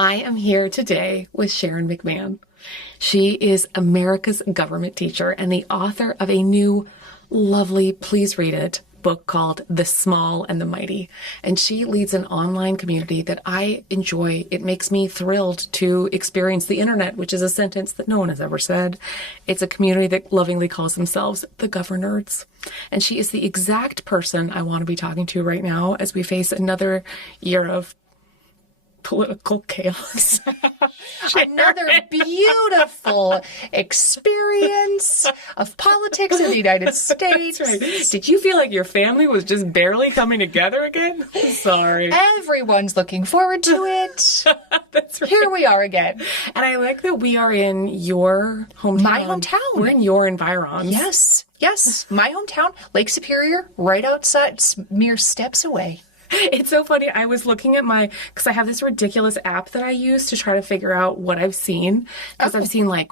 I am here today with Sharon McMahon. She is America's government teacher and the author of a new, lovely, please read it, book called The Small and the Mighty. And she leads an online community that I enjoy. It makes me thrilled to experience the internet, which is a sentence that no one has ever said. It's a community that lovingly calls themselves the Governerds. And she is the exact person I want to be talking to right now as we face another year of political chaos. Another beautiful experience of politics in the United States. That's right. Did you feel like your family was just barely coming together again? Sorry. Everyone's looking forward to it. That's right. Here we are again. And I like that we are in your hometown. My hometown. We're in your environs. Yes. My hometown, Lake Superior, right outside, mere steps away. It's so funny. I was looking at because I have this ridiculous app that I use to try to figure out what I've seen. Because I've seen like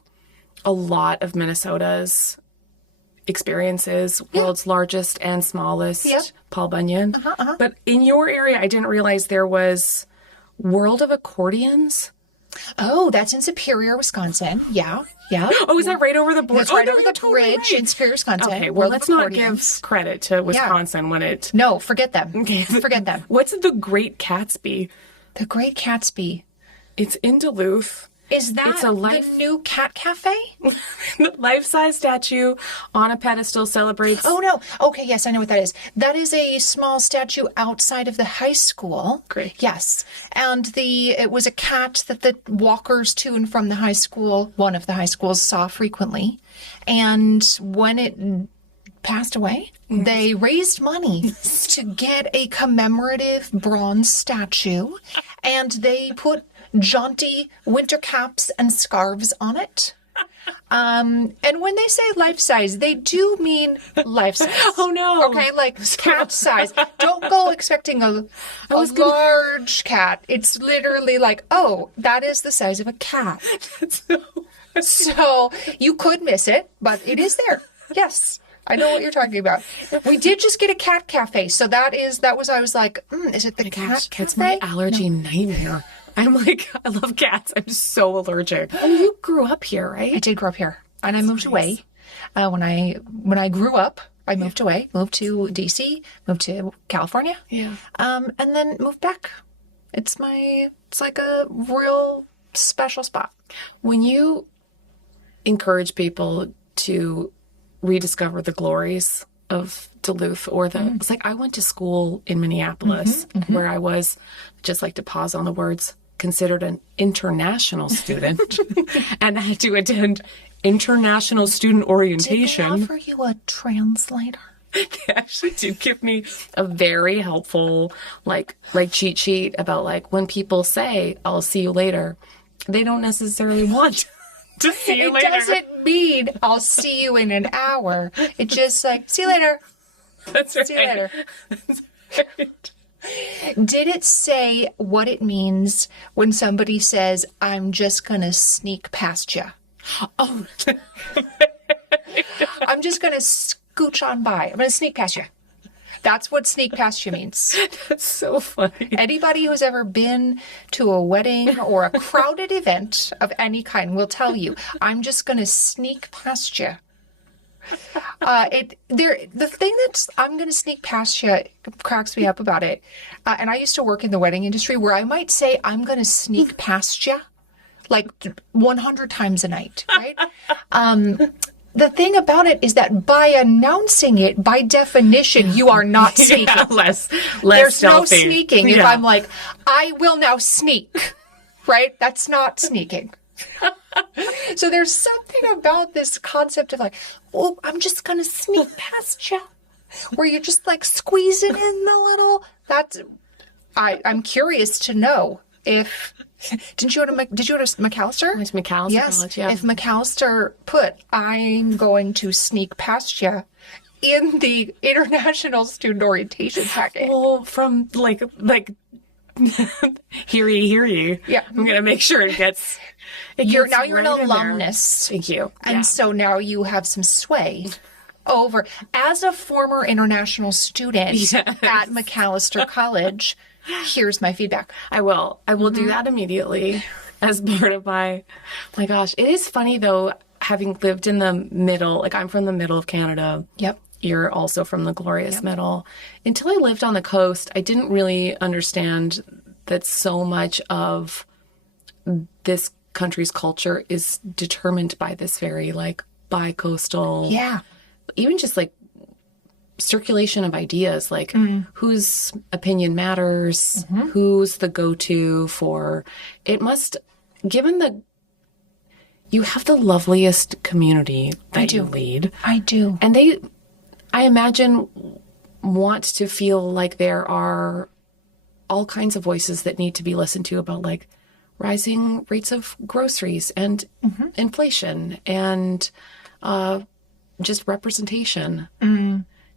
a lot of Minnesota's experiences, world's largest and smallest, Paul Bunyan. But in your area, I didn't realize there was World of Accordions. Oh, that's in Superior, Wisconsin. Yeah. Oh, is that right over the border? That's right over the bridge in Superior, Wisconsin. Okay, well, let's not give credit to Wisconsin when it... No, forget them. Okay. Forget them. What's the Great Gatsby? The Great Gatsby. It's in Duluth. Is that the new cat cafe? The life-size statue on a pedestal celebrates... Oh, no. Okay, yes, I know what that is. That is a small statue outside of the high school. Great. Yes. And it was a cat that the walkers to and from the high school, one of the high schools, saw frequently. And when it passed away, they raised money to get a commemorative bronze statue, and they put jaunty winter caps and scarves on it. And when they say life size, they do mean life size. Oh, no. Okay, like cat size. Don't go expecting a large cat. It's literally like, oh, that is the size of a cat. So you could miss it, but it is there. Yes. I know what you're talking about. We did just get a cat cafe, so I was like, is it the cat cafe? It's my allergy nightmare. I'm like, I love cats. I'm so allergic. And you grew up here, right? I did grow up here, and I moved away. When I grew up, I moved away, moved to DC, moved to California, and then moved back. It's like a real special spot. When you encourage people to rediscover the glories of Duluth it's like I went to school in Minneapolis where I was, just like to pause on the words, considered an international student and I had to attend international student orientation. Did they offer you a translator? They actually did give me a very helpful like cheat sheet about like when people say I'll see you later, they don't necessarily want to see you later. It doesn't mean I'll see you in an hour. It's just like, see you later. That's right. See you later. That's right. Did it say what it means when somebody says, I'm just going to sneak past you? Oh. I'm just going to scooch on by. I'm going to sneak past you. That's what sneak past you means. That's so funny. Anybody who's ever been to a wedding or a crowded event of any kind will tell you, I'm just going to sneak past you. The thing that's I'm going to sneak past you cracks me up about it. And I used to work in the wedding industry where I might say, I'm going to sneak past you like 100 times a night, right? The thing about it is that by announcing it, by definition, you are not sneaking. Yeah, less There's stealthy. No sneaking. If I'm like, I will now sneak, right? That's not sneaking. So there's something about this concept of like, oh, I'm just going to sneak past you, where you're just like squeezing in the little, I'm curious to know if... Did you go to McAllister? I went to McAllister College, yeah. If McAllister put, I'm going to sneak past you in the International Student Orientation packet. Well, from like hear ye. Yeah. I'm going to make sure it gets you're an right alumnus. Thank you. And so now you have some sway over. As a former international student at McAllister College, Here's my feedback. I will. I will do that immediately as part of my gosh. It is funny though, having lived in the middle, like I'm from the middle of Canada. Yep. You're also from the glorious middle. Until I lived on the coast, I didn't really understand that so much of this country's culture is determined by this very like bi-coastal, Yeah. even just like circulation of ideas, like whose opinion matters, who's the go-to for it. Must, given that you have the loveliest community that you lead, I do. and they, I imagine, want to feel like there are all kinds of voices that need to be listened to about like rising rates of groceries and inflation and just representation.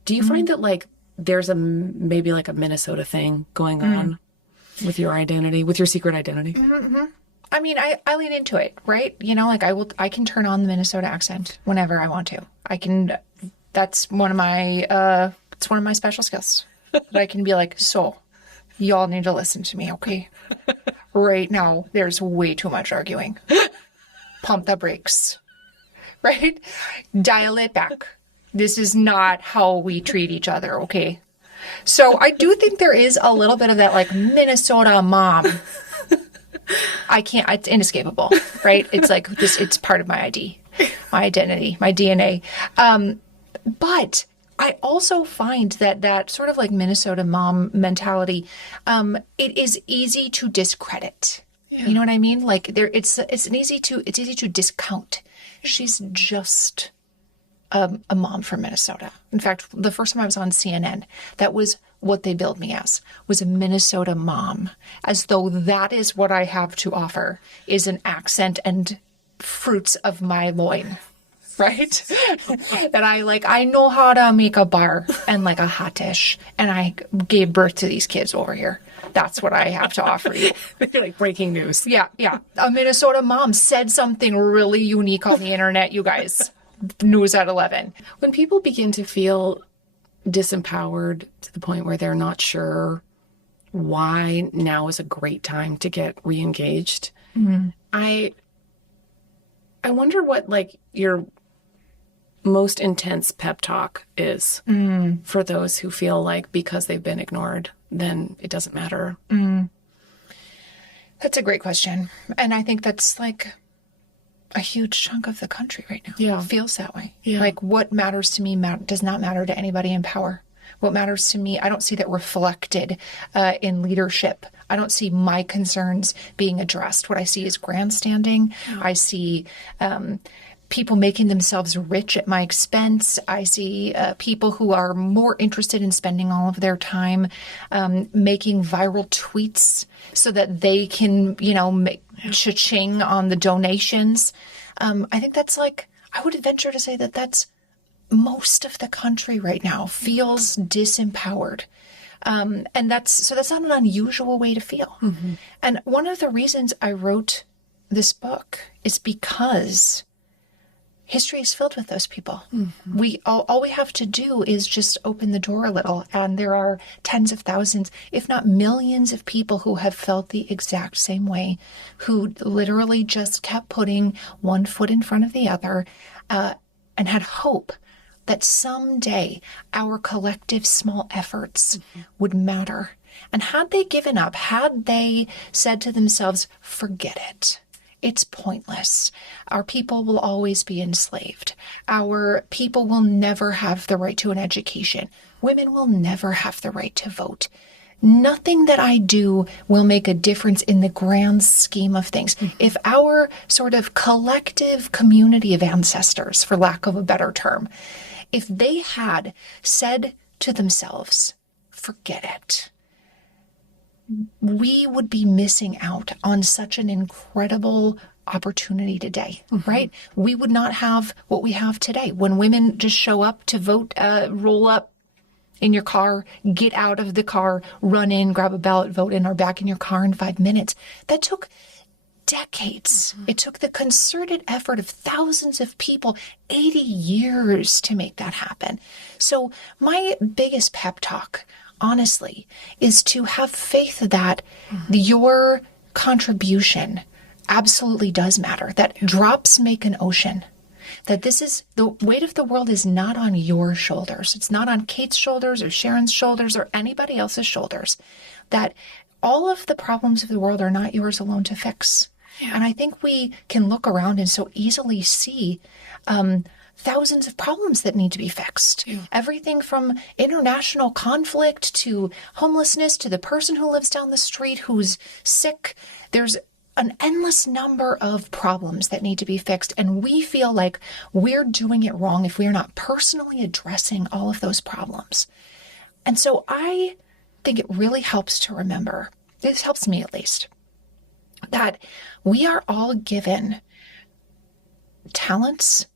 Do you find that like there's maybe like a Minnesota thing going on with your identity, with your secret identity? I mean, I lean into it, right? You know, like I can turn on the Minnesota accent whenever I want to. That's one of my, it's one of my special skills. That I can be like, so y'all need to listen to me, okay? Right now, there's way too much arguing. Pump the brakes, right? Dial it back. This is not how we treat each other, okay? So I do think there is a little bit of that like Minnesota mom. It's inescapable, right? It's like this, it's part of my ID, my identity, my DNA. But I also find that sort of like Minnesota mom mentality, it is easy to discredit. Yeah. You know what I mean? Like it's easy to discount. She's just a mom from Minnesota. In fact, the first time I was on CNN, that was what they billed me as, was a Minnesota mom, as though that is what I have to offer, is an accent and fruits of my loin, right? That I know how to make a bar and like a hot dish, and I gave birth to these kids over here. That's what I have to offer you. You're like breaking news. Yeah. A Minnesota mom said something really unique on the internet, you guys. News at 11. When people begin to feel disempowered to the point where they're not sure why now is a great time to get re-engaged, I wonder what like your most intense pep talk is for those who feel like because they've been ignored, then it doesn't matter. That's a great question. And I think that's like a huge chunk of the country right now. Yeah. Feels that way. Yeah. Like what matters to me does not matter to anybody in power. What matters to me, I don't see that reflected in leadership. I don't see my concerns being addressed. What I see is grandstanding. I see people making themselves rich at my expense. I see people who are more interested in spending all of their time making viral tweets so that they can, make cha-ching on the donations. I think that's like, I would venture to say that that's most of the country right now feels disempowered. And that's not an unusual way to feel. And one of the reasons I wrote this book is because history is filled with those people. All we have to do is just open the door a little, and there are tens of thousands, if not millions of people who have felt the exact same way, who literally just kept putting one foot in front of the other and had hope that someday our collective small efforts would matter. And had they given up, had they said to themselves, forget it, it's pointless. Our people will always be enslaved. Our people will never have the right to an education. Women will never have the right to vote. Nothing that I do will make a difference in the grand scheme of things. If our sort of collective community of ancestors, for lack of a better term, if they had said to themselves, forget it, we would be missing out on such an incredible opportunity today, right? We would not have what we have today. When women just show up to vote, roll up in your car, get out of the car, run in, grab a ballot, vote in, or back in your car in 5 minutes. That took decades. It took the concerted effort of thousands of people, 80 years to make that happen. So my biggest pep talk honestly, is to have faith that your contribution absolutely does matter, that drops make an ocean, that this is the weight of the world is not on your shoulders. It's not on Kate's shoulders or Sharon's shoulders or anybody else's shoulders, that all of the problems of the world are not yours alone to fix. Yeah. And I think we can look around and so easily see thousands of problems that need to be fixed. Yeah. Everything from international conflict to homelessness to the person who lives down the street who's sick. There's an endless number of problems that need to be fixed. And we feel like we're doing it wrong if we are not personally addressing all of those problems. And so I think it really helps to remember, this helps me at least, that we are all given talents,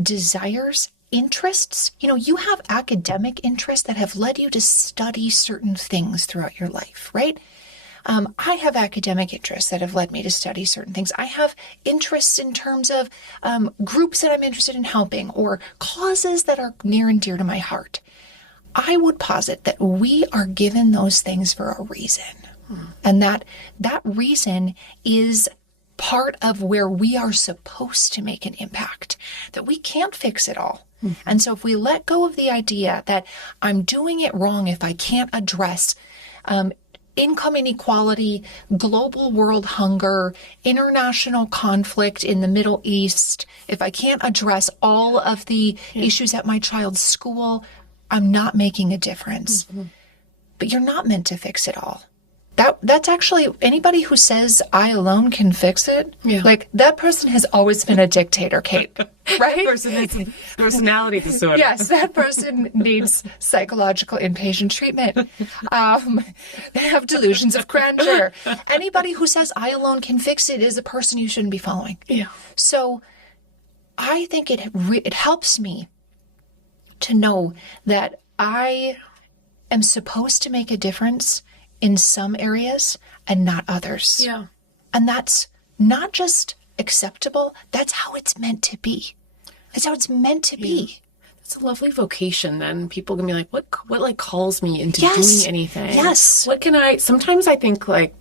desires, interests. You know, you have academic interests that have led you to study certain things throughout your life, right? I have academic interests that have led me to study certain things. I have interests in terms of groups that I'm interested in helping or causes that are near and dear to my heart. I would posit that we are given those things for a reason. And that reason is part of where we are supposed to make an impact, that we can't fix it all. Mm-hmm. And so if we let go of the idea that I'm doing it wrong if I can't address income inequality, global world hunger, international conflict in the Middle East, if I can't address all of the issues at my child's school, I'm not making a difference. Mm-hmm. But you're not meant to fix it all. That's actually, anybody who says I alone can fix it, like that person has always been a dictator, Kate, right? That person has personality disorder. Yes, that person needs psychological inpatient treatment. They have delusions of grandeur. Anybody who says I alone can fix it is a person you shouldn't be following. Yeah. So I think it helps me to know that I am supposed to make a difference in some areas and not others. Yeah. And that's not just acceptable, that's how it's meant to be. That's how it's meant to be. That's a lovely vocation then. People can be like, what like calls me into doing anything? Yes. What can sometimes I think like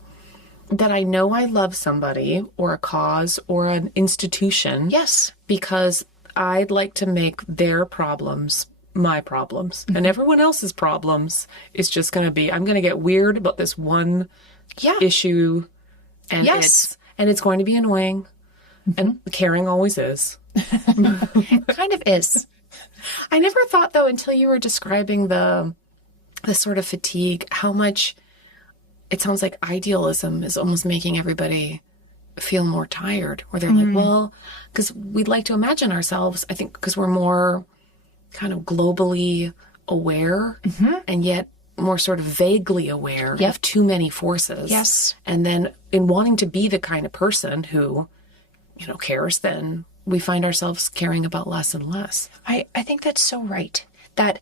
that I know I love somebody or a cause or an institution. Yes. Because I'd like to make their problems my problems. Mm-hmm. And everyone else's problems is just going to be, I'm going to get weird about this one issue. And it's going to be annoying. Mm-hmm. And caring always is. It kind of is. I never thought though, until you were describing the sort of fatigue, how much it sounds like idealism is almost making everybody feel more tired. Or they're like, well, because we'd like to imagine ourselves, I think because we're more kind of globally aware and yet more sort of vaguely aware of too many forces. Yes. And then in wanting to be the kind of person who, cares, then we find ourselves caring about less and less. I think that's so right. That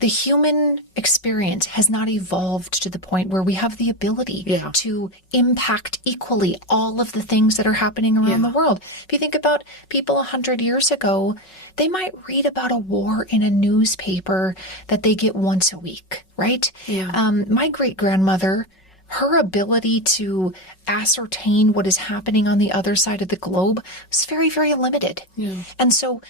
the human experience has not evolved to the point where we have the ability to impact equally all of the things that are happening around the world. If you think about people 100 years ago, they might read about a war in a newspaper that they get once a week, right? Yeah. My great-grandmother, her ability to ascertain what is happening on the other side of the globe was very, very limited. Yeah. And so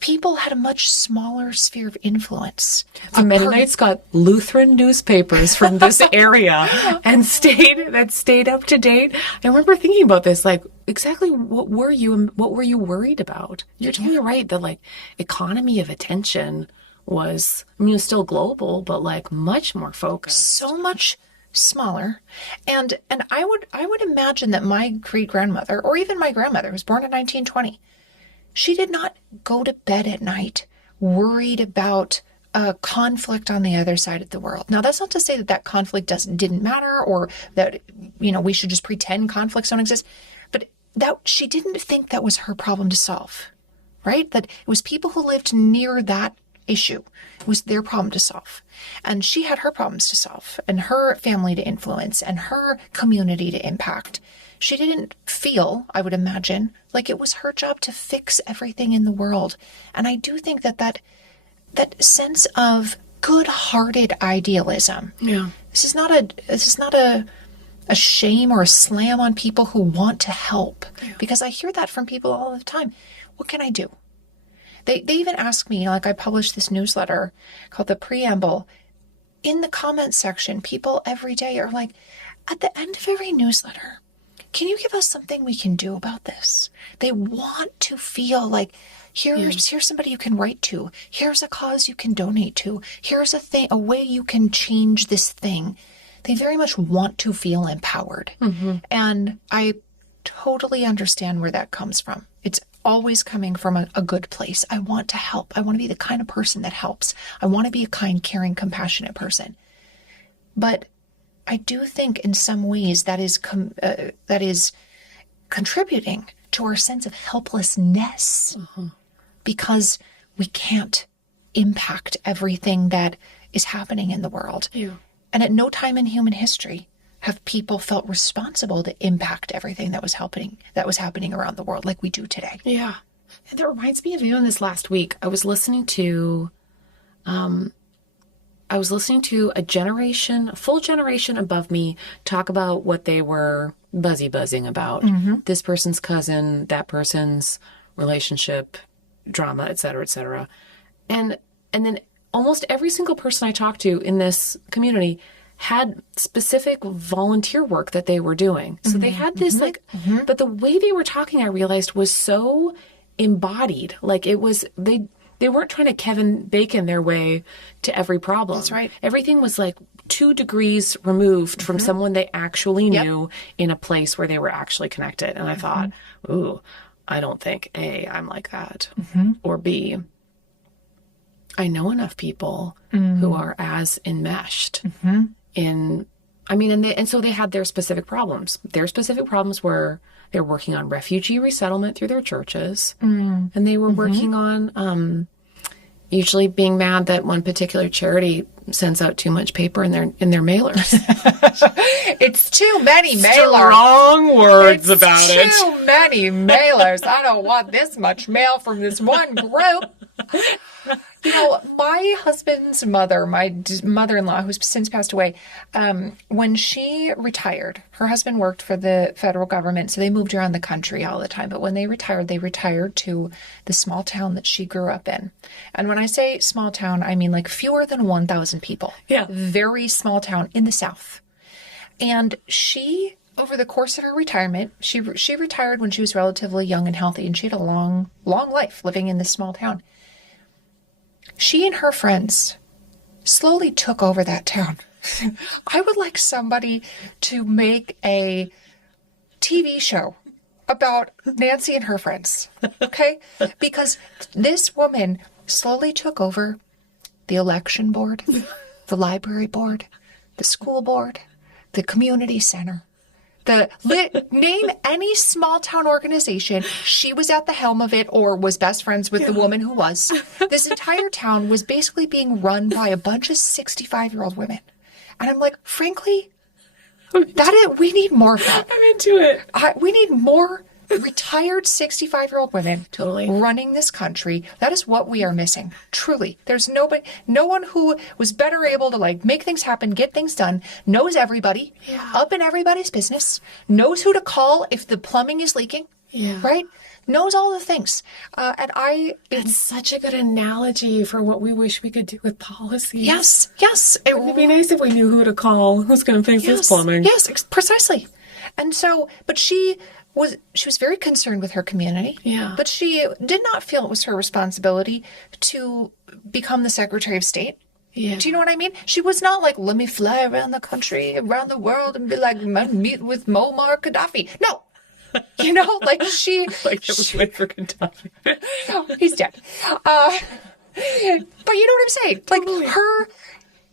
people had a much smaller sphere of influence. The Mennonites got Lutheran newspapers from this area and stayed up to date. I remember thinking about this, like, exactly what were you worried about? You're totally right. The like economy of attention was, still global, but like much more focused. So much smaller. And I would imagine that my great-grandmother, or even my grandmother, who was born in 1920, she did not go to bed at night worried about a conflict on the other side of the world. Now, that's not to say that conflict didn't matter or that, we should just pretend conflicts don't exist. But that she didn't think that was her problem to solve, right? That it was people who lived near that issue. It was their problem to solve. And she had her problems to solve and her family to influence and her community to impact. She didn't feel, I would imagine, like it was her job to fix everything in the world. And I do think that sense of good-hearted idealism. Yeah. This is not a shame or a slam on people who want to help, because I hear that from people all the time. What can I do? They even ask me, like, I published this newsletter called The Preamble. In the comments section, people every day are like, at the end of every newsletter, can you give us something we can do about this? They want to feel like, here's somebody you can write to. Here's a cause you can donate to. Here's a way you can change this thing. They very much want to feel empowered. Mm-hmm. And I totally understand where that comes from. It's always coming from a good place. I want to help. I want to be the kind of person that helps. I want to be a kind, caring, compassionate person. But I do think in some ways that is contributing to our sense of helplessness, because we can't impact everything that is happening in the world. Yeah. And at no time in human history have people felt responsible to impact everything that was happening around the world like we do today. Yeah. And that reminds me of even this last week. I was listening to a full generation above me talk about what they were buzzing about. Mm-hmm. This person's cousin, that person's relationship, drama, et cetera, et cetera. And then almost every single person I talked to in this community had specific volunteer work that they were doing. So they had this but the way they were talking, I realized, was so embodied. Like it was, they weren't trying to Kevin Bacon their way to every problem. That's right. Everything was like 2 degrees removed from someone they actually knew in a place where they were actually connected. And I thought, ooh, I don't think A, I'm like that, or B, I know enough people who are as enmeshed in, and so they had their specific problems. Their specific problems were they're working on refugee resettlement through their churches, and they were working on usually being mad that one particular charity sends out too much paper in their mailers. It's too many mailers. Strong words about it. Too many mailers. I don't want this much mail from this one group. You know, my husband's mother, my mother-in-law, who's since passed away, when she retired, her husband worked for the federal government, so they moved around the country all the time. But when they retired to the small town that she grew up in. And when I say small town, I mean like fewer than 1,000 people. Yeah. Very small town in the South. And she, over the course of her retirement, she retired when she was relatively young and healthy, and she had a long, long life living in this small town. She and her friends slowly took over that town. I would like somebody to make a TV show about Nancy and her friends, okay? Because this woman slowly took over the election board, the library board, the school board, the community center. Name any small town organization, she was at the helm of it or was best friends with the woman who was. This entire town was basically being run by a bunch of 65-year-old women. And I'm like, frankly, we need more of that. I'm into it. We need more retired 65-year-old women totally running this country. That is what we are missing. Truly. There's no one who was better able to like make things happen, get things done, knows everybody, up in everybody's business, knows who to call if the plumbing is leaking, right? Knows all the things. It's such a good analogy for what we wish we could do with policy. Yes. It would be nice if we knew who to call, who's going to fix this plumbing. Yes, precisely. And so, but she was very concerned with her community. Yeah. But she did not feel it was her responsibility to become the Secretary of State. Yeah. Do you know what I mean? She was not like, let me fly around the country, around the world, and be like, meet with Muammar Gaddafi. No. You know, like she... like it was wait for Gaddafi. No, he's dead. But you know what I'm saying? Totally. Like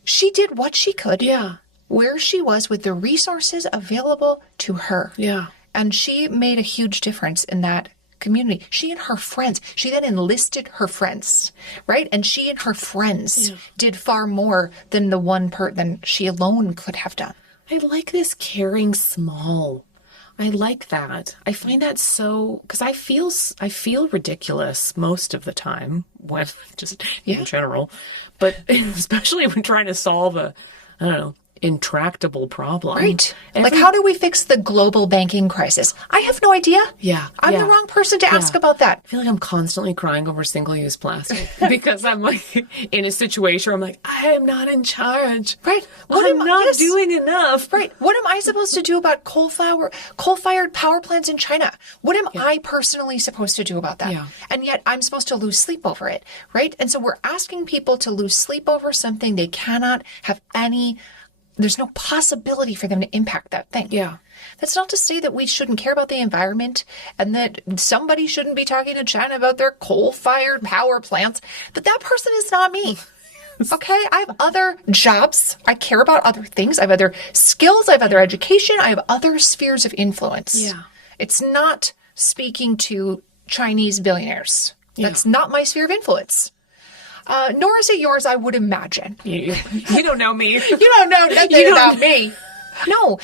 she did what she could. Yeah. Where she was with the resources available to her. Yeah. And she made a huge difference in that community. She and her friends, she then enlisted her friends, right? And she and her friends did far more than than she alone could have done. I like this caring small. I like that. I find that so, because I feel ridiculous most of the time when just in general, but especially when trying to solve a, I don't know, intractable problem. Right. Like, how do we fix the global banking crisis? I have no idea. Yeah. I'm the wrong person to ask about that. I feel like I'm constantly crying over single-use plastic because I'm like in a situation where I'm like, I am not in charge. Right. I'm not doing enough. Right. What am I supposed to do about coal-fired power plants in China? What am I personally supposed to do about that? Yeah. And yet I'm supposed to lose sleep over it. Right. And so we're asking people to lose sleep over something they cannot have there's no possibility for them to impact that thing. Yeah. That's not to say that we shouldn't care about the environment and that somebody shouldn't be talking to China about their coal-fired power plants, but that person is not me. Okay? I have other jobs. I care about other things. I have other skills. I have other education. I have other spheres of influence. Yeah. It's not speaking to Chinese billionaires. That's not my sphere of influence. Nor is it yours, I would imagine. You don't know me. You don't know nothing about me. No.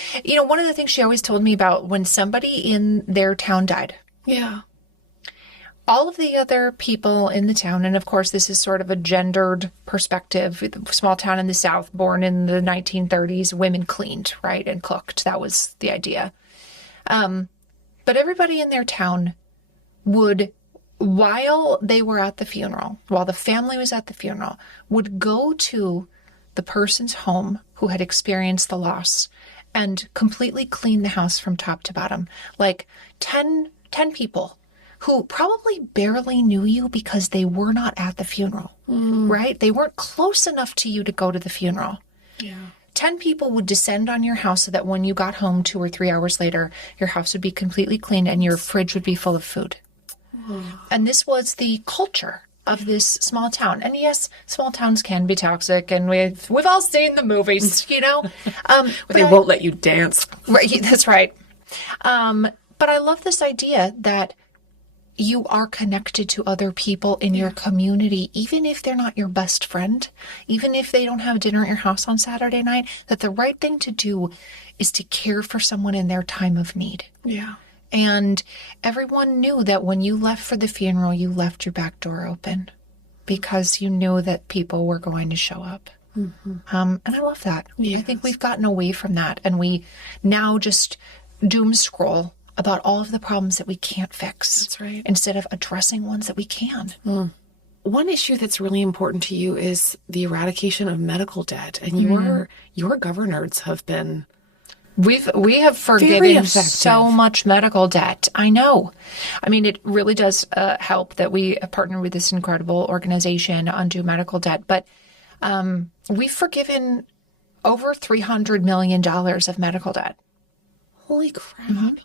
One of the things she always told me about when somebody in their town died. Yeah. All of the other people in the town, and of course this is sort of a gendered perspective, small town in the South, born in the 1930s, women cleaned, right, and cooked. That was the idea. But everybody in their town would, while they were at the funeral, while the family was at the funeral, would go to the person's home who had experienced the loss and completely clean the house from top to bottom. Like 10 people who probably barely knew you because they were not at the funeral, right? They weren't close enough to you to go to the funeral. Yeah. 10 people would descend on your house so that when you got home 2 or 3 hours later, your house would be completely clean and your fridge would be full of food. And this was the culture of this small town. And yes, small towns can be toxic, and we've all seen the movies, But they won't let you dance. Right, that's right. But I love this idea that you are connected to other people in your community, even if they're not your best friend, even if they don't have dinner at your house on Saturday night, that the right thing to do is to care for someone in their time of need. Yeah. And everyone knew that when you left for the funeral, you left your back door open because you knew that people were going to show up. Mm-hmm. And I love that. Yes. I think we've gotten away from that, and we now just doom scroll about all of the problems that we can't fix. That's right. Instead of addressing ones that we can. One issue that's really important to you is the eradication of medical debt, and your governors have been... We have forgiven so much medical debt. I know. I mean, it really does help that we partner with this incredible organization, Undo Medical Debt. But we've forgiven over $300 million of medical debt. Holy crap. Mm-hmm.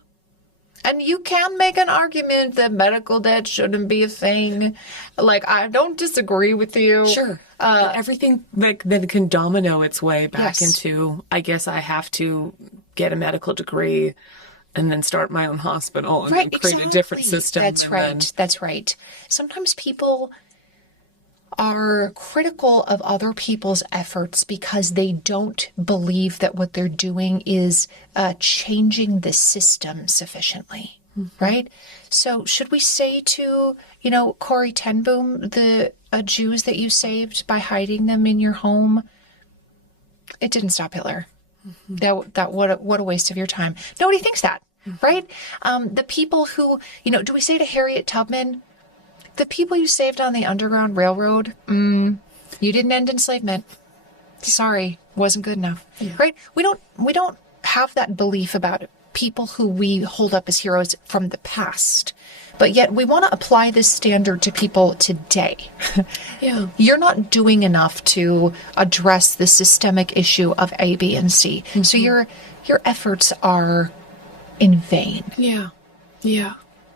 And you can make an argument that medical debt shouldn't be a thing. Like, I don't disagree with you. Sure. Everything that can domino its way back into, I guess I have to get a medical degree and then start my own hospital and then create a different system. That's right. That's right. Sometimes people are critical of other people's efforts because they don't believe that what they're doing is changing the system sufficiently, right? So should we say to, Corrie ten Boom, the Jews that you saved by hiding them in your home, it didn't stop Hitler. That what a waste of your time. Nobody thinks that, right? The people who, do we say to Harriet Tubman, the people you saved on the Underground Railroad, you didn't end enslavement. Sorry, wasn't good enough. Yeah. Right? We don't have that belief about people who we hold up as heroes from the past. But yet we want to apply this standard to people today. Yeah. You're not doing enough to address the systemic issue of A, B, and C. Mm-hmm. So your efforts are in vain. Yeah. Yeah.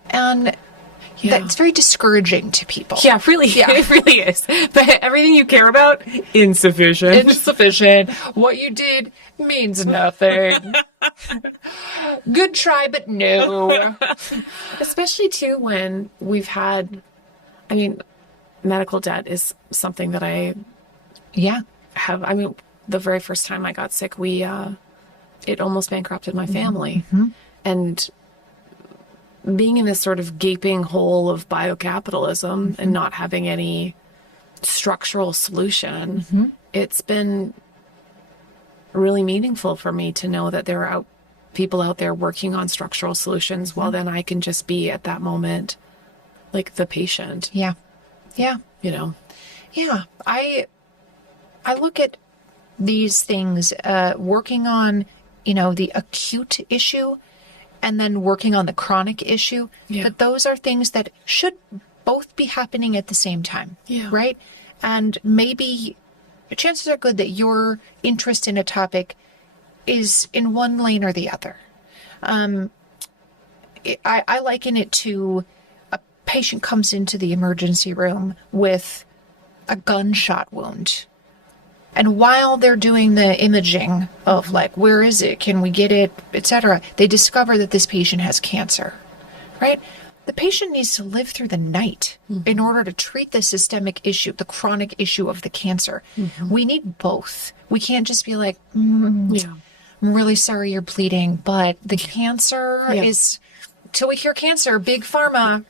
And that's very discouraging to people. Yeah, really. Yeah. It really is. But everything you care about, insufficient. Insufficient. What you did means nothing. Good try, but no. Especially, too, when we've had, medical debt is something that I have. The very first time I got sick, it almost bankrupted my family. Mm-hmm. and being in this sort of gaping hole of biocapitalism and not having any structural solution, it's been really meaningful for me to know that there are people out there working on structural solutions while then I can just be at that moment like the patient. Yeah. Yeah. You know? Yeah. I look at these things, working on, the acute issue and then working on the chronic issue, that those are things that should both be happening at the same time. Yeah. Right? And maybe chances are good that your interest in a topic is in one lane or the other. I liken it to a patient comes into the emergency room with a gunshot wound. And while they're doing the imaging of like, where is it? Can we get it? Etc., they discover that this patient has cancer, right? The patient needs to live through the night in order to treat the systemic issue, the chronic issue of the cancer. We need both. We can't just be like, I'm really sorry you're bleeding, but the cancer is, till we cure cancer, big pharma,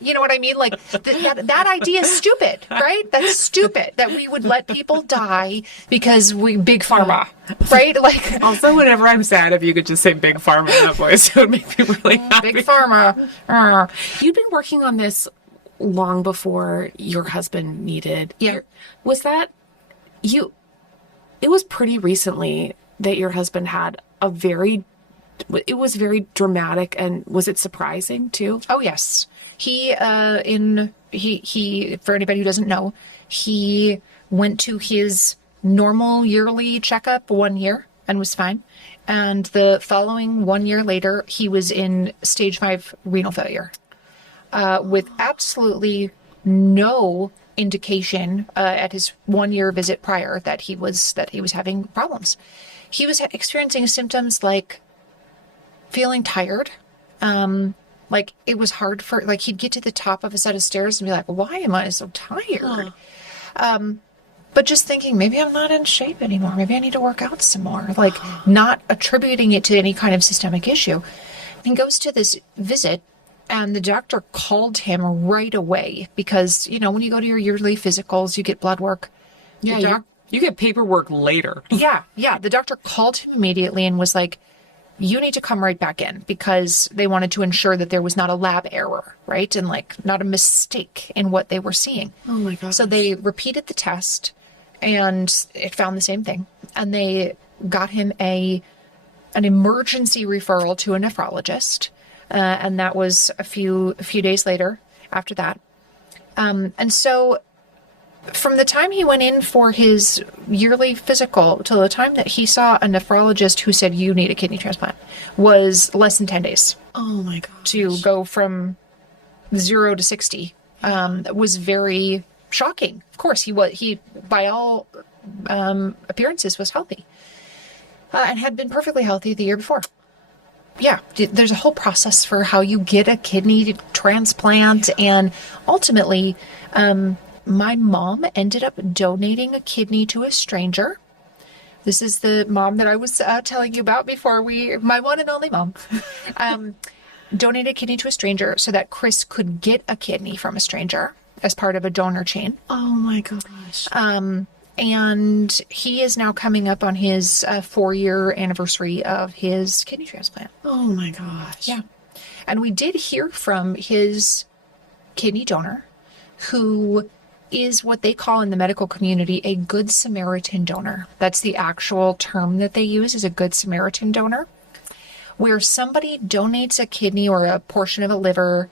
you know what I mean? Like, that idea is stupid, right? That's stupid that we would let people die because big pharma, right? Like, also, whenever I'm sad, if you could just say big pharma in that voice, it would make me really happy. Big pharma. You've been working on this long before your husband needed. Yeah. Was that you? It was pretty recently that your husband had it was very dramatic, and was it surprising too? Oh yes. He for anybody who doesn't know, he went to his normal yearly checkup 1 year and was fine. And the following 1 year later, he was in stage 5 renal failure, with absolutely no indication at his 1 year visit prior that he was having problems. He was experiencing symptoms like feeling tired. Like it was hard like he'd get to the top of a set of stairs and be like, why am I so tired? But just thinking, maybe I'm not in shape anymore. Maybe I need to work out some more. Like not attributing it to any kind of systemic issue. He goes to this visit and the doctor called him right away because, when you go to your yearly physicals, you get blood work. Yeah, you get paperwork later. Yeah. The doctor called him immediately and was like, you need to come right back in, because they wanted to ensure that there was not a lab error, right? And like not a mistake in what they were seeing. Oh my God. So they repeated the test and it found the same thing. And they got him an emergency referral to a nephrologist. And that was a few days later after that. And so from the time he went in for his yearly physical till the time that he saw a nephrologist who said, you need a kidney transplant, was less than 10 days. Oh my God. To go from 0 to 60 was very shocking. Of course, he by all appearances was healthy and had been perfectly healthy the year before. Yeah, there's a whole process for how you get a kidney transplant, and ultimately, my mom ended up donating a kidney to a stranger. This is the mom that I was telling you about before my one and only mom, donated a kidney to a stranger so that Chris could get a kidney from a stranger as part of a donor chain. Oh my gosh. And he is now coming up on his 4-year anniversary of his kidney transplant. Oh my gosh. Yeah. And we did hear from his kidney donor, who is what they call in the medical community a Good Samaritan donor. That's the actual term that they use, is a Good Samaritan donor, where somebody donates a kidney or a portion of a liver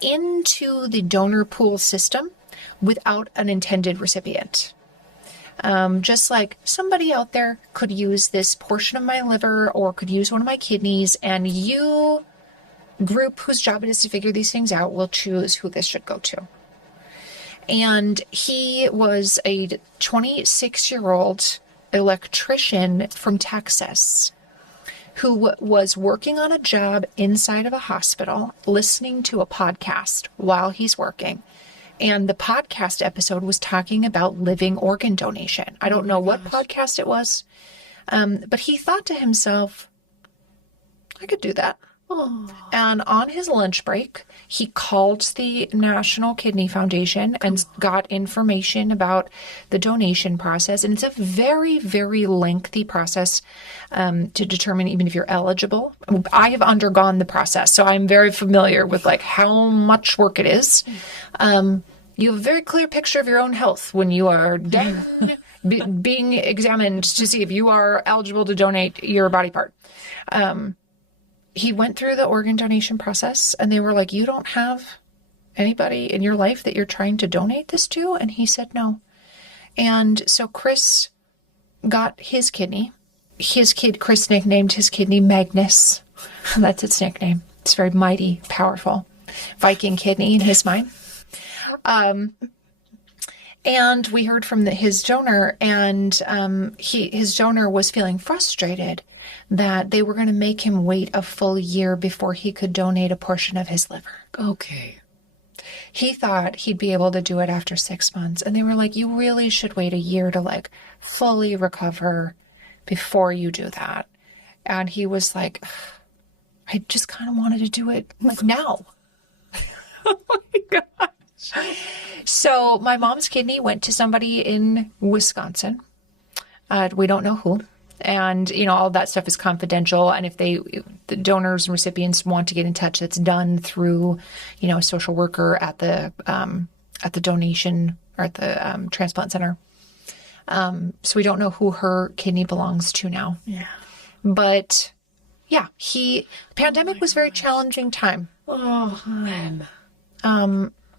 into the donor pool system without an intended recipient. Just like somebody out there could use this portion of my liver or could use one of my kidneys, and you, group whose job it is to figure these things out, will choose who this should go to. And he was a 26-year-old electrician from Texas who was working on a job inside of a hospital, listening to a podcast while he's working. And the podcast episode was talking about living organ donation. I don't know what podcast it was, but he thought to himself, I could do that. Oh, And on his lunch break, he called the National Kidney Foundation and got information about the donation process. And it's a very, very lengthy process to determine even if you're eligible. I have undergone the process, so I'm very familiar with like how much work it is. You have a very clear picture of your own health when you are done being examined to see if you are eligible to donate your body part. He went through the organ donation process and they were like, you don't have anybody in your life that you're trying to donate this to? And he said no. And so Chris got his kidney. Chris nicknamed his kidney Magnus. That's its nickname. It's very mighty, powerful. Viking kidney in his mind. And we heard from his donor, and his donor was feeling frustrated that they were going to make him wait a full year before he could donate a portion of his liver. okay. He thought he'd be able to do it after 6 months. And they were like, you really should wait a year to like fully recover before you do that. And he was like, I just kind of wanted to do it like now. Oh my gosh. So my mom's kidney went to somebody in Wisconsin. We don't know who. And, you know, all that stuff is confidential. And if the donors and recipients want to get in touch, that's done through, you know, a social worker at the donation or at the transplant center. So we don't know who her kidney belongs to now. Yeah. But yeah, pandemic was a very challenging time. Oh, man.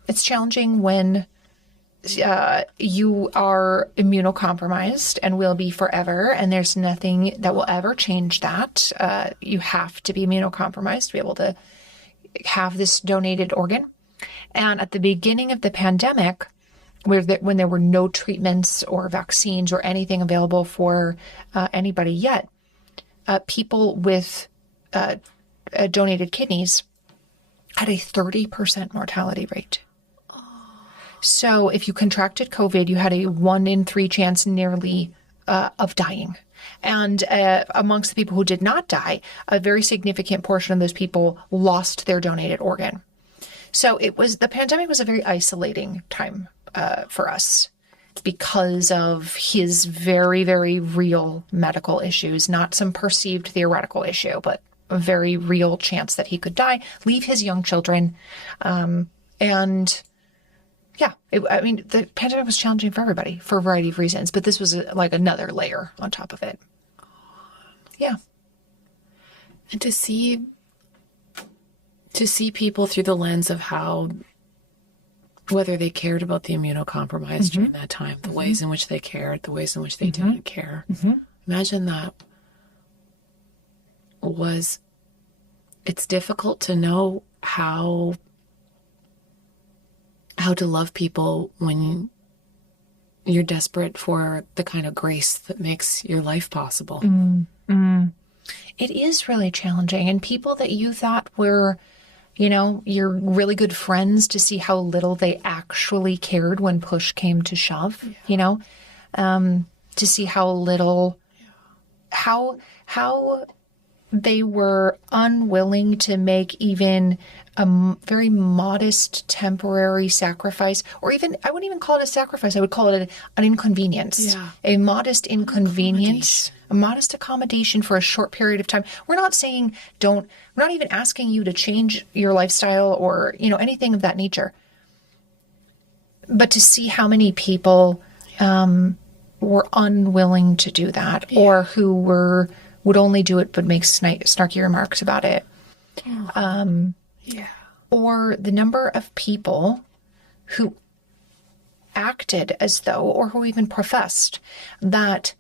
It's challenging when you are immunocompromised and will be forever, and there's nothing that will ever change that. You have to be immunocompromised to be able to have this donated organ. And at the beginning of the pandemic, when there were no treatments or vaccines or anything available for anybody yet, people with donated kidneys had a 30% mortality rate. So if you contracted COVID, you had a 1 in 3 chance nearly of dying. And amongst the people who did not die, a very significant portion of those people lost their donated organ. So the pandemic was a very isolating time for us because of his very, very real medical issues, not some perceived theoretical issue, but a very real chance that he could die, leave his young children, and yeah, the pandemic was challenging for everybody for a variety of reasons, but this was like another layer on top of it. Yeah. And to see people through the lens of how, whether they cared about the immunocompromised during that time, the ways in which they cared, the ways in which they didn't care. Imagine that it's difficult to know how to love people when you're desperate for the kind of grace that makes your life possible. It is really challenging. And people that you thought were, you know, your really good friends, to see how little they actually cared when push came to shove, you know, to see how little, how they were unwilling to make even a very modest temporary sacrifice, or even, I wouldn't even call it a sacrifice. I would call it an inconvenience, a modest inconvenience, a modest accommodation for a short period of time. We're not saying we're not even asking you to change your lifestyle or, you know, anything of that nature. But to see how many people were unwilling to do that, or who would only do it but make snarky remarks about it. Or the number of people who acted as though, or who even professed that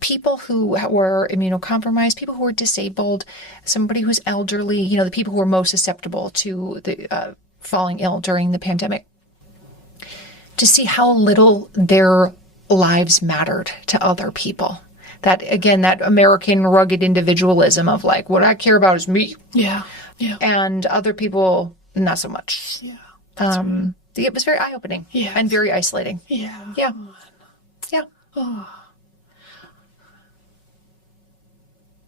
people who were immunocompromised, people who were disabled, somebody who's elderly, you know, the people who were most susceptible to the falling ill during the pandemic, to see how little their lives mattered to other people. That, again, that American rugged individualism of like, what I care about is me. Yeah. And other people, not so much. Yeah. It was very eye-opening and very isolating. Yeah. Yeah. Yeah. Oh.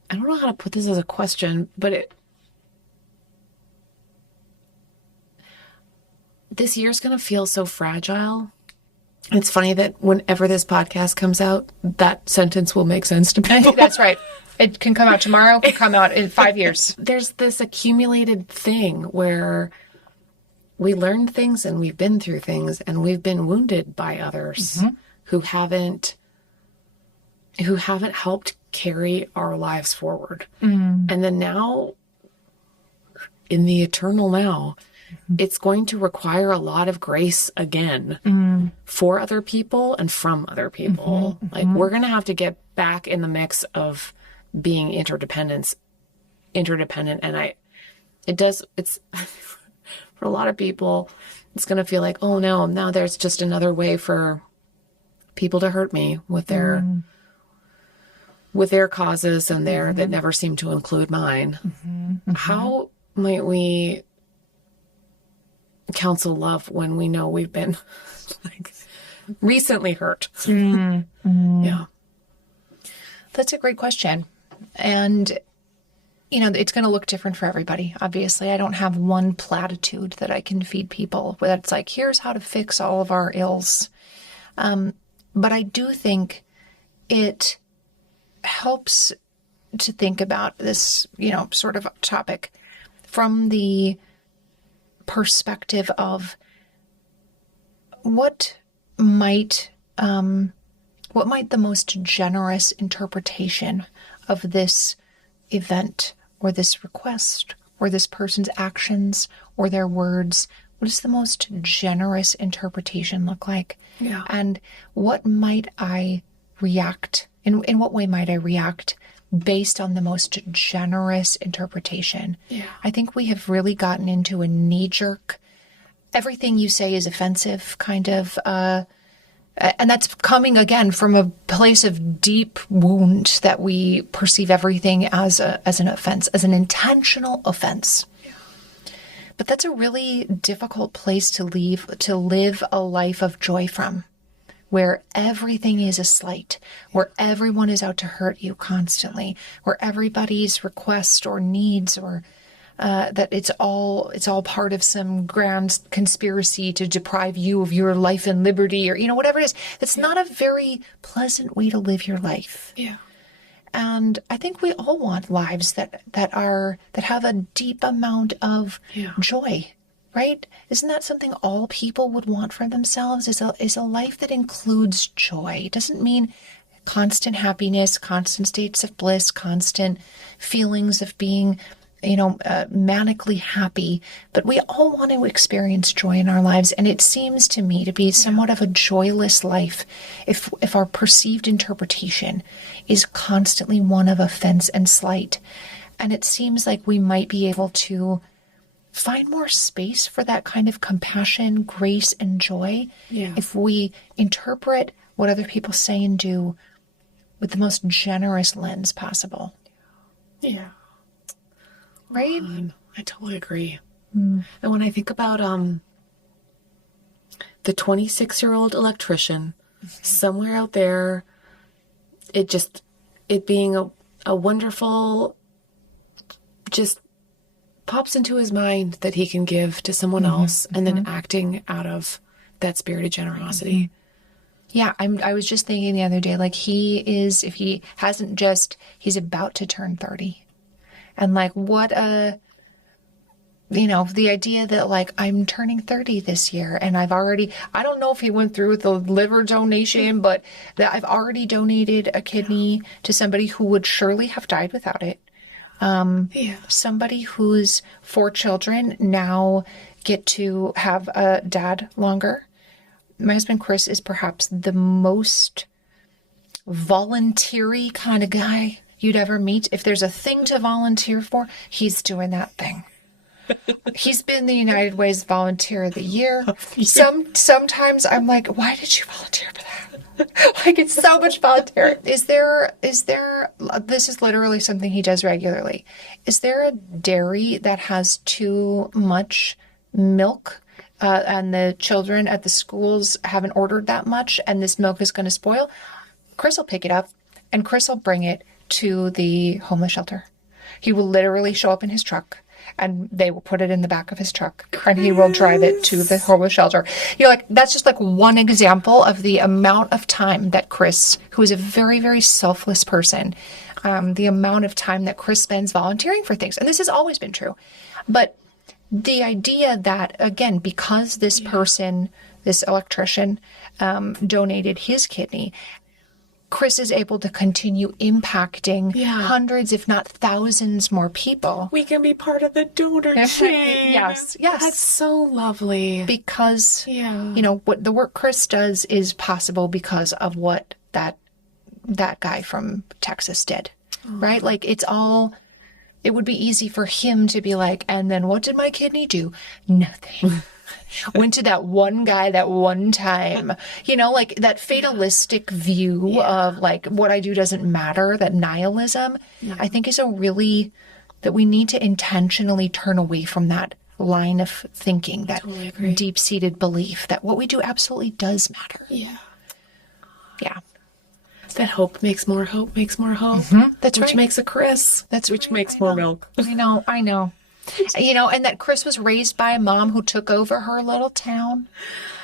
I don't know how to put this as a question, but this year's going to feel so fragile. It's funny that whenever this podcast comes out, that sentence will make sense to people. That's right. It can come out tomorrow, it can come out in 5 years. There's this accumulated thing where we learned things and we've been through things and we've been wounded by others who haven't helped carry our lives forward. And then now, in the eternal now, it's going to require a lot of grace again for other people and from other people. Like, we're going to have to get back in the mix of being interdependent. And it's for a lot of people, it's going to feel like, oh no, now there's just another way for people to hurt me with their causes and that never seem to include mine. How might we counsel love when we know we've been like recently hurt? Yeah. That's a great question. And, it's going to look different for everybody. Obviously, I don't have one platitude that I can feed people where it's like, here's how to fix all of our ills. But I do think it helps to think about this, sort of topic from the perspective of what might the most generous interpretation of this event or this request or this person's actions or their words, what does the most generous interpretation look like? Yeah. And what might I react, in what way might I react based on the most generous interpretation? Yeah. I think we have really gotten into a knee-jerk, everything you say is offensive kind of, and that's coming again from a place of deep wound that we perceive everything as an offense, as an intentional offense. Yeah. But that's a really difficult place to live a life of joy from, where everything is a slight, where everyone is out to hurt you constantly, where everybody's request or needs or that it's all part of some grand conspiracy to deprive you of your life and liberty, or whatever it is. It's not a very pleasant way to live your life. Yeah. And I think we all want lives that have a deep amount of joy, right? Isn't that something all people would want for themselves? Is a life that includes joy. It doesn't mean constant happiness, constant states of bliss, constant feelings of being manically happy, but we all want to experience joy in our lives. And it seems to me to be somewhat of a joyless life if our perceived interpretation is constantly one of offense and slight. And it seems like we might be able to find more space for that kind of compassion, grace, and joy if we interpret what other people say and do with the most generous lens possible. Yeah. Right? I totally agree. And when I think about the 26-year-old electrician somewhere out there, it being a wonderful, just pops into his mind that he can give to someone else, and then acting out of that spirit of generosity. Yeah, I was just thinking the other day, like he's about to turn 30. And like, what the idea that like, I'm turning 30 this year and I don't know if he went through with the liver donation, but that I've already donated a kidney to somebody who would surely have died without it. Somebody whose 4 children now get to have a dad longer. My husband, Chris, is perhaps the most volunteer-y kind of guy you'd ever meet. If there's a thing to volunteer for, he's doing that thing. He's been the United Way's Volunteer of the Year. Sometimes I'm like, why did you volunteer for that? Like, it's so much volunteer. Is there, this is literally something he does regularly. Is there a dairy that has too much milk and the children at the schools haven't ordered that much and this milk is going to spoil? Chris will pick it up and Chris will bring it to the homeless shelter. He will literally show up in his truck and they will put it in the back of his truck, and he will drive it to the homeless shelter. You're like, that's just like one example of the amount of time that Chris, who is a very, very selfless person, the amount of time that Chris spends volunteering for things. And this has always been true. But the idea that, again, because this person, this electrician, donated his kidney, Chris is able to continue impacting hundreds, if not thousands more people. We can be part of the donor chain. Yes. That's so lovely. Because, what the work Chris does is possible because of what that guy from Texas did, right? Like, it would be easy for him to be like, and then what did my kidney do? Nothing. Went to that one guy that one time, like that fatalistic view of like what I do doesn't matter, that nihilism, I think is that we need to intentionally turn away from that line of thinking, that deep-seated belief that what we do absolutely does matter. Yeah. Yeah. That hope makes more hope makes more hope. That's which right. makes a Chris. Which makes more milk. I know. And that Chris was raised by a mom who took over her little town.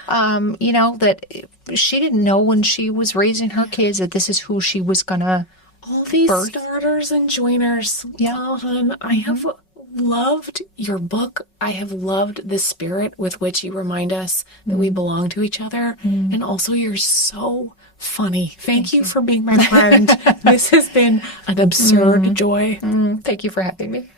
That she didn't know when she was raising her kids that this is who she was gonna all these birth. starters and joiners. Yeah. Hon, I have loved your book. I have loved the spirit with which you remind us that we belong to each other. And also, you're so funny. Thank you for being my friend. This has been an absurd joy. Thank you for having me.